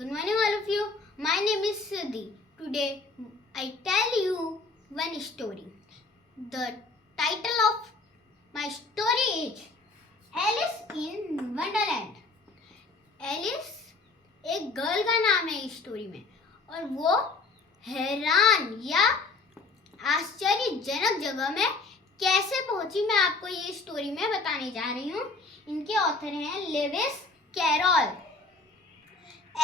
Good morning all of you. My name is Siddhi. Today I tell you one story. The title of my story is Alice in Wonderland. Alice एक girl का नाम है इस story में और वो हैरान या आश्चर्यजनक जगह में कैसे पहुंची मैं आपको ये स्टोरी में बताने जा रही हूँ. इनके ऑथर हैं Lewis Carroll.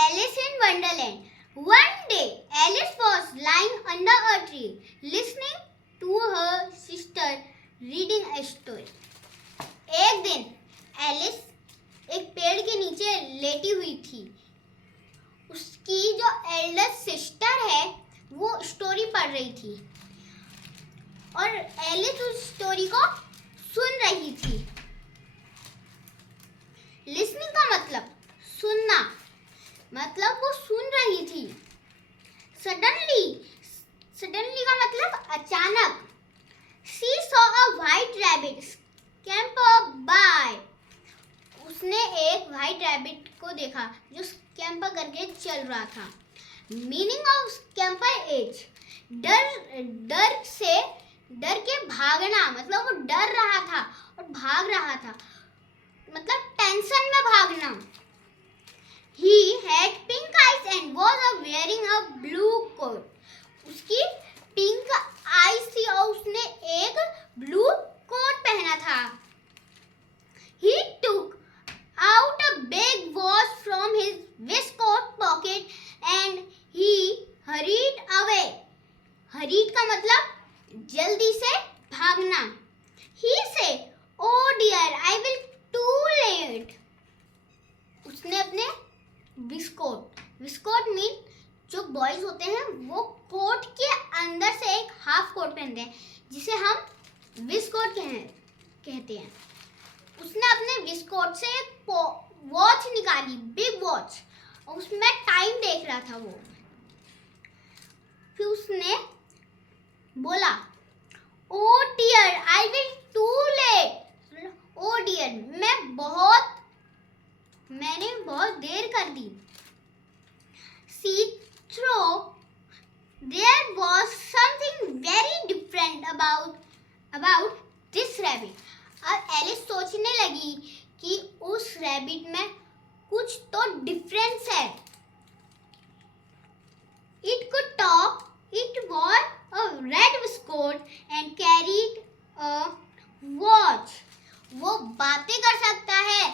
Alice in Wonderland. One day, Alice was lying under a tree, listening to her sister reading a story. एक दिन एलिस एक पेड़ के नीचे लेटी हुई थी. उसकी जो एल्डर सिस्टर है वो स्टोरी पढ़ रही थी और एलिस उस स्टोरी को सुन रही थी. लिसनिंग का मतलब सुनना, मतलब वो सुन रही थी. सडनली का मतलब अचानक. She saw a white rabbit scamper by. उसने एक व्हाइट रैबिट को देखा जो स्कैम्पर करके चल रहा था. मीनिंग ऑफ स्कैम्पर इज डर के भागना, मतलब वो डर रहा था और भाग रहा था, मतलब टेंशन में भागना. He had pink eyes and was wearing a blue coat. उसकी पिंक आईज थी और उसने एक ब्लू कोट पहना था. He took out a big watch from his waistcoat pocket and he hurried away. Hurried का मतलब जल्दी से भागना. He said, "Oh dear, I will too late." उसने अपने विस्कोट मीन जो बॉयज होते हैं वो कोट के अंदर से एक हाफ कोट पहनते हैं जिसे हम विस्कोट कहते हैं. उसने अपने विस्कोट से एक वॉच निकाली, बिग वॉच, और उसमें टाइम देख रहा था वो. फिर उसने बोला, "oh dear, I will too late." Oh dear, मैंने बहुत देर कर दी. See through, there was something very different about this rabbit. और एलिस सोचने लगी कि उस रैबिट में कुछ तो डिफरेंस है. It could talk, it wore a red waistcoat and carried a watch. वो बातें कर सकता है,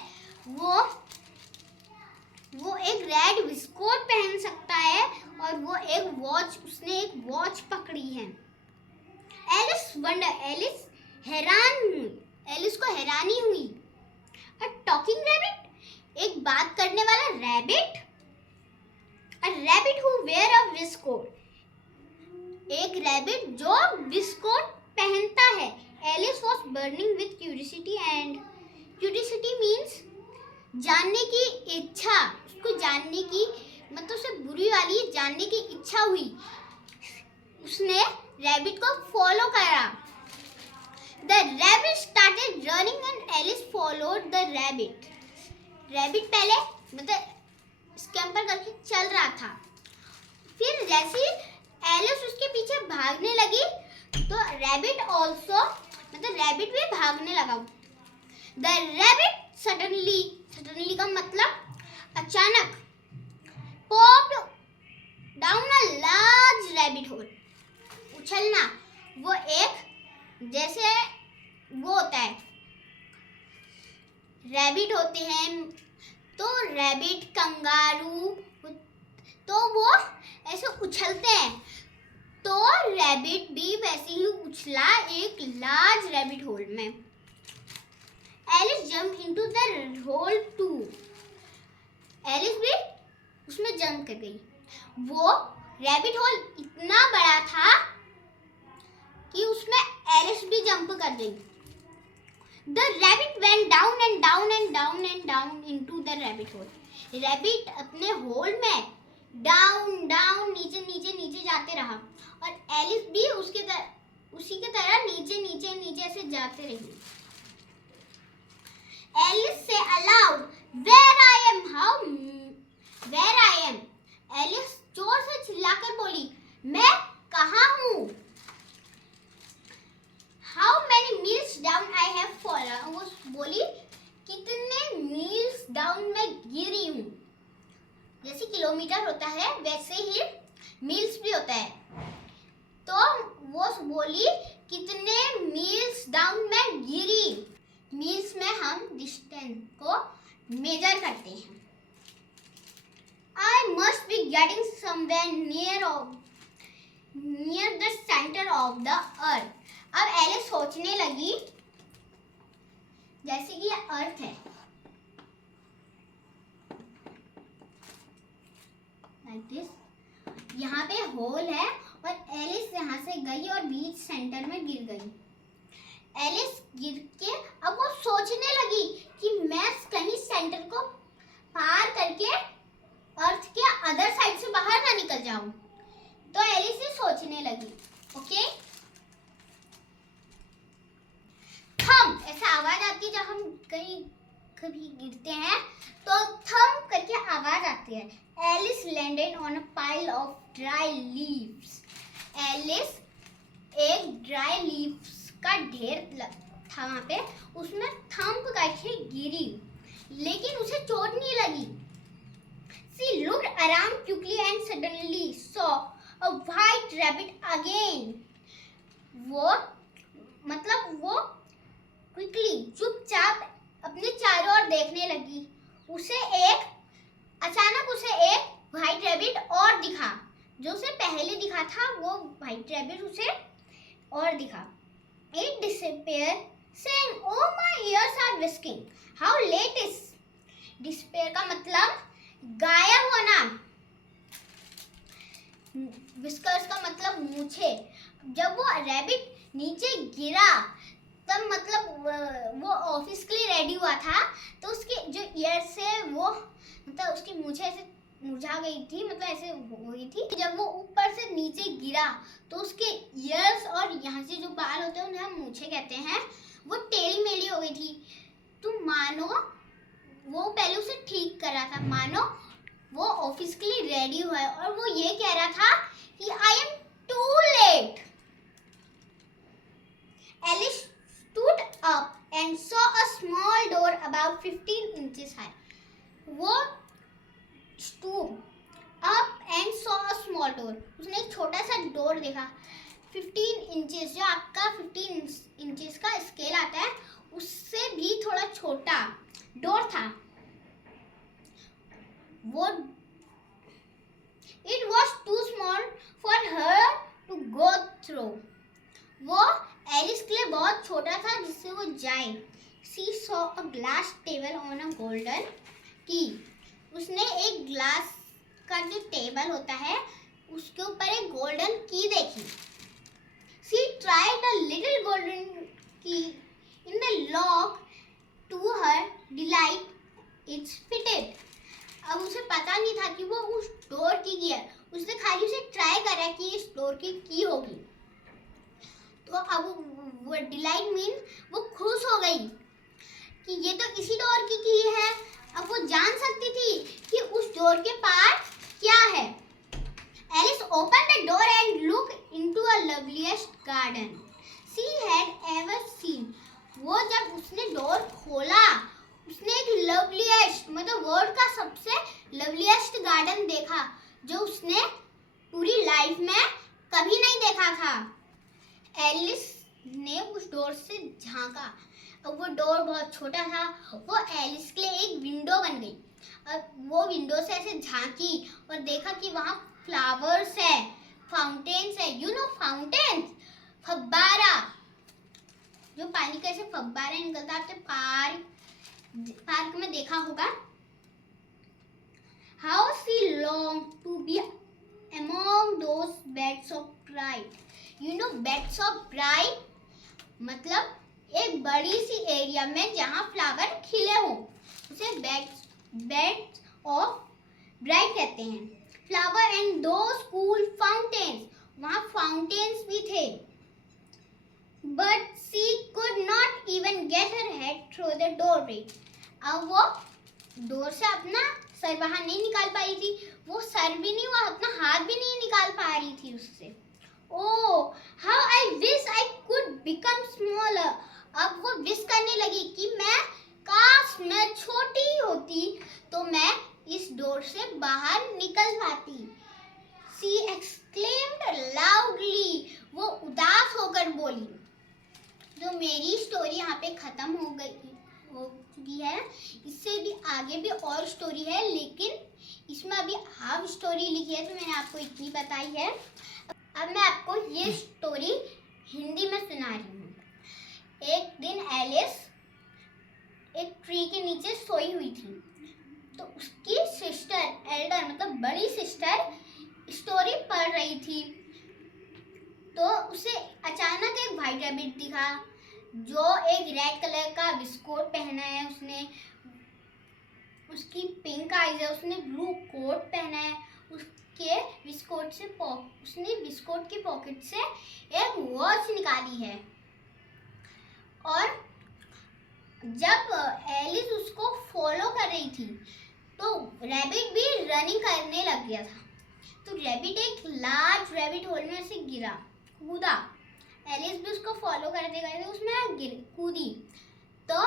वो एक रेड विस्कोट पहन सकता है और वो उसने एक वॉच पकड़ी है. एलिस को हैरानी हुई. अ टॉकिंग रैबिट, एक बात करने वाला rabbit. A rabbit who wear a waistcoat, एक रैबिट जो विस्कोट पहनता है. Alice was burning with curiosity and curiosity means जानने की इच्छा. उसको जानने की मतलब से बुरी वाली जानने की इच्छा हुई. उसने रैबिट को फॉलो करा. The rabbit started running and Alice followed the rabbit. Rabbit पहले मतलब स्कैम्पर करके चल रहा था. फिर जैसे एलिस उसके पीछे भागने लगी तो रैबिट भी भागने लगा. The rabbit suddenly का मतलब अचानक popped down a large rabbit hole. उछलना, वो एक जैसे वो होता है, रैबिट होते हैं तो रैबिट, कंगारू, तो वो ऐसे उछलते हैं. तो रैबिट भी वैसे ही उछला एक लार्ज रैबिट होल में. Alice jumped into the hole too. Alice भी उसमें जंप कर गई. वो रैबिट होल इतना बड़ा था कि उसमें एलिस भी जंप कर गई. The rabbit went down and down and down and down into the rabbit hole. Rabbit अपने होल में डाउन नीचे जाते रहा और एलिस भी उसी के तरह नीचे से जाते रही. Alice say aloud, where I am. Kilometre होता है वैसे ही मील्स भी होता है। तो वो बोली कितने मील्स डाउन मैं गिरी। मील्स में हम डिस्टेंस को मेजर करते हैं। I must be getting somewhere near the center of the earth. अब एलिस सोचने लगी जैसे कि ये अर्थ है, like this. यहाँ पे होल है और एलिस यहाँ से गई और बीच सेंटर में गिर गई। एलिस गिर के अब वो सोचने लगी कि मैं कहीं सेंटर को पार करके अर्थ के अदर साइड से बाहर ना निकल जाऊं। तो एलिस ये सोचने लगी। ओके, थम ऐसा आवाज आती है जब हम कभी गिरते हैं तो थम करके आवाज आती है। Alice landed on a pile of dry leaves. Alice एक ड्राई लीव्स का ढेर था वहां पे, उसमें थंप करके गिरी, लेकिन उसे चोट नहीं लगी। She looked around quickly and suddenly saw a white rabbit again. वो quickly चुपचाप अपने चारों ओर देखने लगी। अचानक उसे एक व्हाइट रैबिट और दिखा। जो उसे पहले दिखा था वो व्हाइट रैबिट उसे और दिखा। It disappeared, saying, "Oh, my ears are whisking. How late is?" Disappear का मतलब गायब होना। विस्कर्स का मतलब मूछे। जब वो रैबिट नीचे गिरा तब मतलब वो ऑफिस के लिए रेडी हुआ था, तो उसके जो ईयर से वो मतलब उसकी मूछे ऐसे मुरझा गई थी, मतलब ऐसे हो गई थी। जब वो ऊपर से नीचे गिरा तो उसके ईयर्स और यहाँ से जो बाल होते हैं उन्हें हम मूछे कहते हैं, वो टेढ़ी मेढ़ी हो गई थी। तुम मानो वो पहले उसे ठीक कर रहा था, मानो वो ऑफिस के लिए रेडी हुआ है और वो ये कह रहा था कि I am too late. Alice stood up and saw a small door about 15 inches high. वो stood up and saw a small door, उसने एक छोटा सा डोर देखा। 15 इंचेस, जो आपका 15 इंचेस का स्केल आता है उससे भी थोड़ा छोटा डोर था। वो It was too small for her to go through. वो एलिस के लिए बहुत छोटा था जिससे वो जाए। She saw a glass table on a golden key. उसने एक ग्लास का जो टेबल होता है उसके ऊपर एक गोल्डन की देखी। She tried a little golden key in the lock. To her delight, it fitted. अब उसे पता नहीं था कि वो उस डोर की है, उसने खाली उसे ट्राई करा कि इस डोर की होगी। तो अब वो डिलाइट मीन वो खुश हो गई कि ये तो इसी डोर की है। अब वो जान सकती थी कि उस डोर के पार क्या है। Alice open the door and look into a loveliest garden she had ever seen. वो जब उसने डोर खोला उसने एक लवलीएस्ट मतलब वर्ल्ड का सबसे लवलीएस्ट गार्डन देखा जो उसने पूरी लाइफ में कभी नहीं देखा था। एलिस ने उस डोर से झांका। अब वो डोर बहुत छोटा था, वो एलिस के लिए एक विंडो बन गई। अब वो विंडो से ऐसे झांकी और देखा कि वहाँ फ्लावर्स है, फाउंटेन्स है। यू नो फाउंटेन्स, फव्वारा, जो पानी का ऐसे फव्वारा निकलता है। आपने पार्क में देखा होगा। How she longed to be among those beds of bright. You know beds of bright मतलब एक बड़ी सी एरिया में जहाँ फ्लावर खिले हों उसे बेड्स ऑफ ब्राइट कहते हैं। Flower and those cool fountains, वहाँ फाउंटेन्स भी थे। But she could not even get her head through the doorway. अब वो डोर से अपना सर बाहर नहीं निकाल पा रही थी। वो सर भी नहीं, वो अपना हाथ भी नहीं निकाल पा रही थी उससे। Oh, how I wish I could become smaller. अब वो विश करने लगी कि मैं काश मैं छोटी होती तो मैं इस डोर से से बाहर निकल पाती। She exclaimed loudly. वो उदास होकर बोली। तो मेरी स्टोरी यहाँ पे खत्म हो चुकी है। इससे भी आगे भी और स्टोरी है, लेकिन इसमें अभी हाफ स्टोरी लिखी है तो मैंने आपको इतनी बताई है। अब मैं आपको ये स्टोरी हिंदी में सुना रही हूँ। एक दिन एलिस एक ट्री के नीचे सोई हुई थी, तो उसकी सिस्टर एल्डर मतलब बड़ी सिस्टर स्टोरी पढ़ रही थी। तो उसे अचानक एक व्हाइट रैबिट दिखा जो एक रेड कलर का विस्कोट पहना है, उसने उसकी पिंक आईज है, उसने ब्लू कोट पहना है। उसके उसने विस्कोट की पॉकेट से एक वॉच निकाली है। और जब एलिस उसको फॉलो कर रही थी तो रैबिट भी रनिंग करने लग गया था। तो रैबिट एक लार्ज रैबिट होल में से कूदा। एलिस भी उसको फॉलो करते करते उसमें कूदी। तो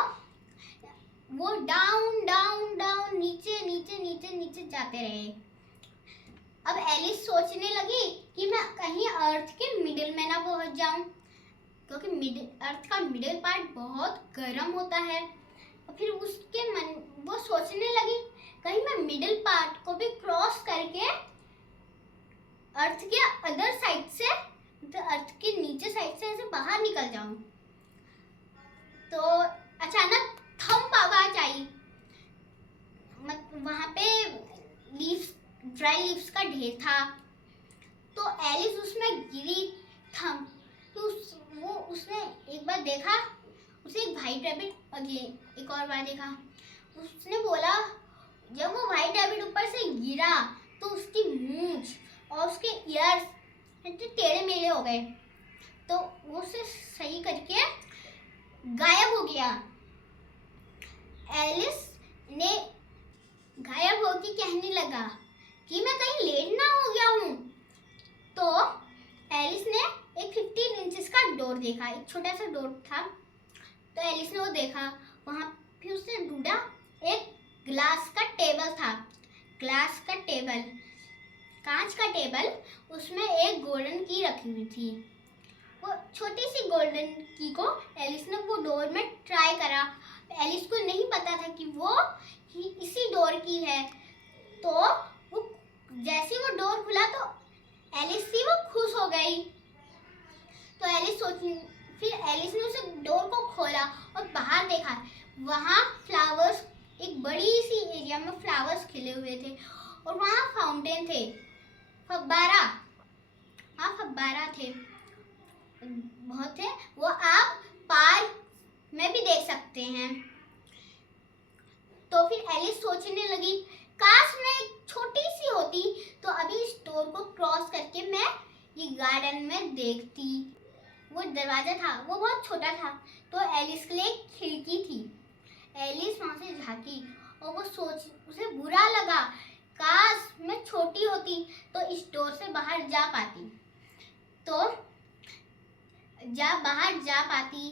वो डाउन डाउन डाउन नीचे नीचे नीचे नीचे जाते रहे। अब एलिस सोचने लगी कि मैं कहीं अर्थ के मिडिल में ना पहुंच जाऊं, क्योंकि अर्थ का मिडिल पार्ट बहुत गर्म होता है। और फिर वो सोचने लगी कहीं मैं मिडिल पार्ट को भी क्रॉस करके अर्थ के अदर साइड से, तो अर्थ के नीचे साइड से ऐसे बाहर निकल जाऊं। तो अचानक थंब आवाज आई। वहां पे ड्राई लीव्स का ढेर था। तो एलिस उसमें गिरी थंब। तो उसने एक बार देखा, उसे एक व्हाइट रैबिट एक और बार देखा। उसने बोला, जब वो व्हाइट रैबिट ऊपर से गिरा तो उसकी मूंछ और उसके ईयर्स टेढ़े मेढ़े हो गए। तो वो उसे सही करके गायब हो गया। एलिस ने गायब होकर कहने लगा कि मैं कहीं लेट ना हो गया हूँ। तो एलिस ने एक 15 इंचेस का डोर देखा, एक छोटा सा डोर था। तो एलिस ने वो देखा, वहां फिर उसने ढूंढा, एक ग्लास का टेबल था। ग्लास का टेबल, कांच का टेबल, उसमें एक गोल्डन की रखी हुई थी। वो छोटी सी गोल्डन की को एलिस ने वो डोर में ट्राई करा। एलिस को नहीं पता था कि वो इसी डोर की है। तो वो जैसे वो डोर खुला तो एलिस थी वो खुश हो गई। तो फिर एलिस ने उसे डोर को खोला और बाहर देखा। वहाँ फ्लावर्स, एक बड़ी सी एरिया में फ्लावर्स खिले हुए थे और वहाँ फाउंटेन थे, फव्वारा थे, बहुत थे। वो आप पार्क में भी देख सकते हैं। तो फिर एलिस सोचने लगी, काश मैं छोटी सी होती तो अभी इस डोर को क्रॉस करके मैं ये गार्डन में देखती। वो दरवाजा था, वो बहुत छोटा था, तो एलिस के लिए एक खिड़की थी। एलिस वहां से झांकी और उसे बुरा लगा, काश मैं छोटी होती तो इस डोर से बाहर जा पाती। तो बाहर जा पाती।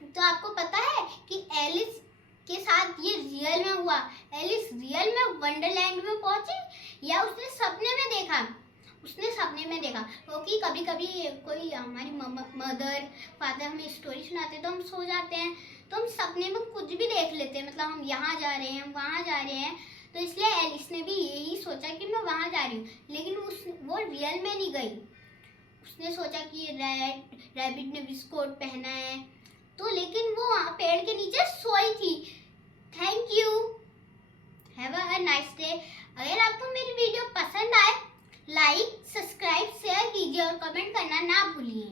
तो आपको पता है कि एलिस के साथ ये रियल में हुआ। एलिस रियल में वंडरलैंड में पहुंची या उसने सपने में देखा? उसने सपने में देखा, क्योंकि कभी कभी कोई हमारी मदर फादर हमें स्टोरी सुनाते तो हम सो जाते हैं, तो हम सपने में कुछ भी देख लेते हैं, मतलब हम यहाँ जा रहे हैं, वहाँ जा रहे हैं। तो इसलिए एलिस ने भी यही सोचा कि मैं वहाँ जा रही हूँ, लेकिन वो रियल में नहीं गई। उसने सोचा कि रैबिट ने विस्कोट पहना है, तो लेकिन वो वहाँ पेड़ के नीचे सोई थी। Thank you, have a nice day. अगर आपको मेरी वीडियो पसंद आए, लाइक, सब्सक्राइब, शेयर कीजिए और कमेंट करना ना भूलिए।